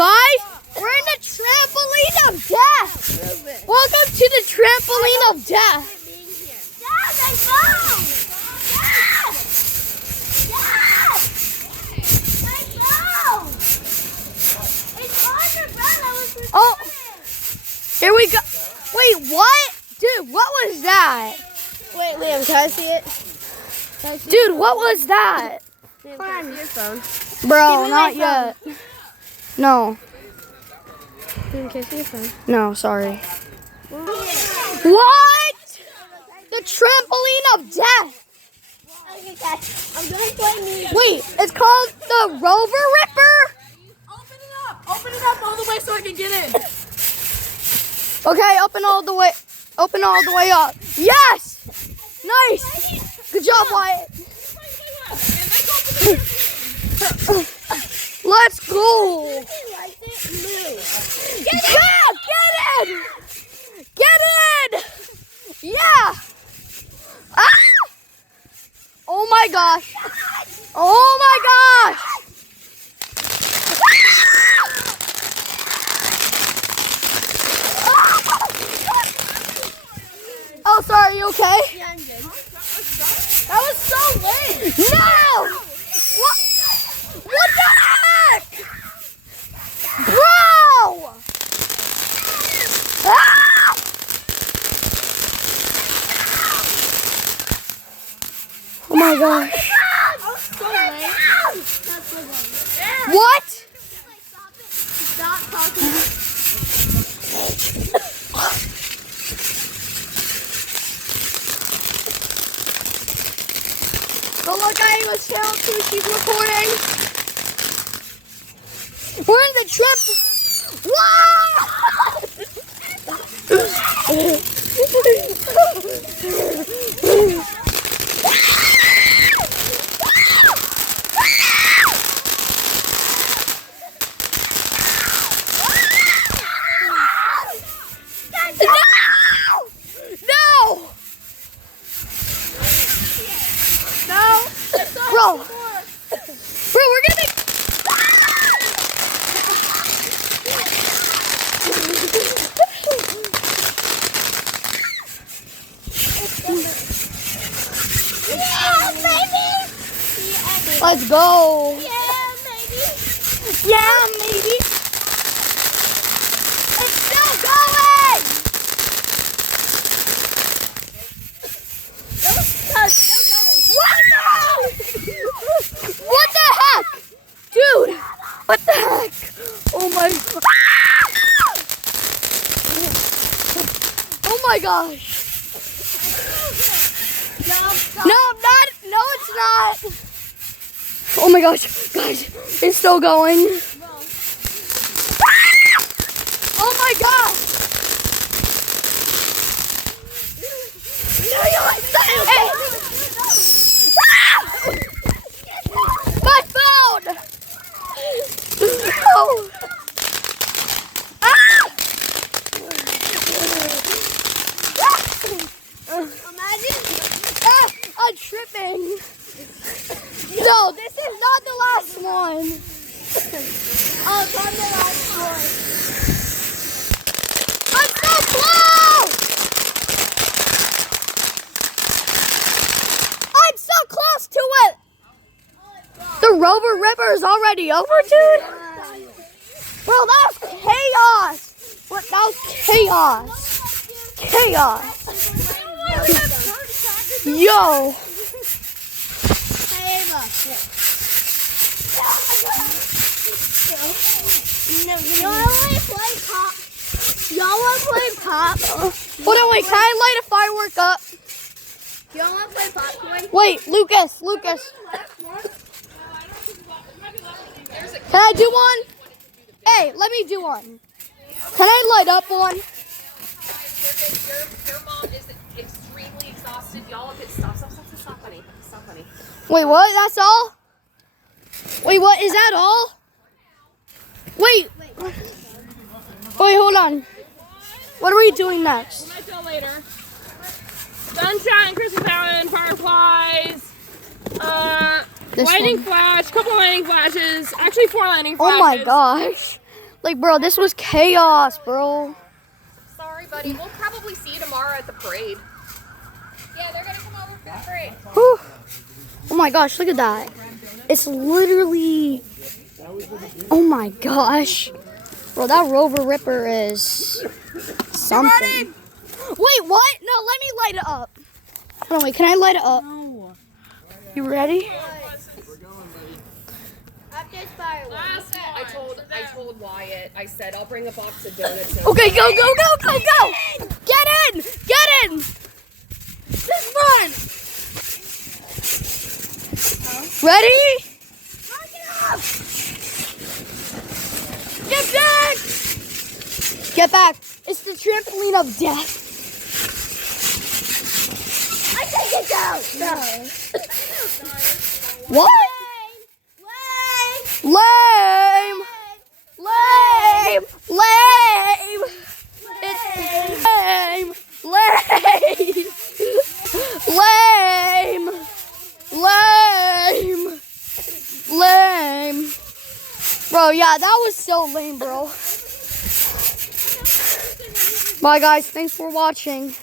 Guys, we're in the trampoline of death. Welcome to the trampoline of death. Dad, let's go! Dad! Dad! Let's go! It's on your brother. Oh, here we go. Wait, what? Dude, what was that? Wait, Liam, can I see it? Dude, what was that? Liam, can I see your phone? Bro, me not my yet. No, Liam, can I see your phone? no, sorry. What? The trampoline of death. Okay, guys, I'm going to play music. Wait, it's called the Rover Ripper? Open it up all the way so I can get in. Okay, open all the way up. Yes! Nice! Good job, Wyatt. Let's go! Get in! Get in! Yeah! Ah! Oh my gosh! Oh my gosh! Oh, sorry, you okay? Yeah, I'm good. That was so late! No! What? What the heck? Bro! Ah! Oh my gosh. What? Stop talking. Go look at English Channel 2, she's recording. We're in the trip. Bro, we're gonna make. Let's go. Yeah, baby. Yeah, maybe. It's still going. What the heck? Dude, what the heck? Oh my god. Oh my gosh. No, it's not. Oh my gosh, guys, it's still going. Oh my gosh. Hey. My phone! Oh. Ah! Imagine. I'm tripping. No, this is not the last one. Oh, it's on the last one. I'm so close! I'm so close to it! The Rover Ripper is already over, dude? Bro, that was chaos! What? That was chaos. Chaos. Yo. Hey, Ava. Y'all want to play pop? Y'all want to play pop? Hold on, wait. Can I light a firework up? Y'all want to play popcorn? Wait, Lucas. Can I do one? Hey, let me do one. Can I light up one? Your mom is extremely exhausted. Y'all, stop, honey. Stop, honey. Wait, what? That's all? Wait, what? Is that all? Wait, hold on. What are we doing next? We'll let y'all later. Sunshine, Christmas Island, fireflies, This lightning one. flash, couple lightning flashes, actually 4 lightning Oh flashes. my gosh. Like, bro, this was chaos, bro. Sorry, buddy. We'll probably see you tomorrow at the parade. Yeah, they're gonna come over for the parade. Whew. Oh my gosh, look at that. It's literally, oh my gosh. Bro, that Rover Ripper is something. Wait, what? No, let me light it up. Hold on, wait, can I light it up? No. You ready? I told Wyatt. I said I'll bring a box of donuts. Okay, go, go, go, go, go! Get in! Get in! Just run! Ready? Get back! Get back. It's the trampoline of death. I can't get down. No. What? Lame. Lame. Lame. It's lame. Lame. Lame. Lame. Lame. Bro, yeah, that was so lame, bro. Bye, guys. Thanks for watching.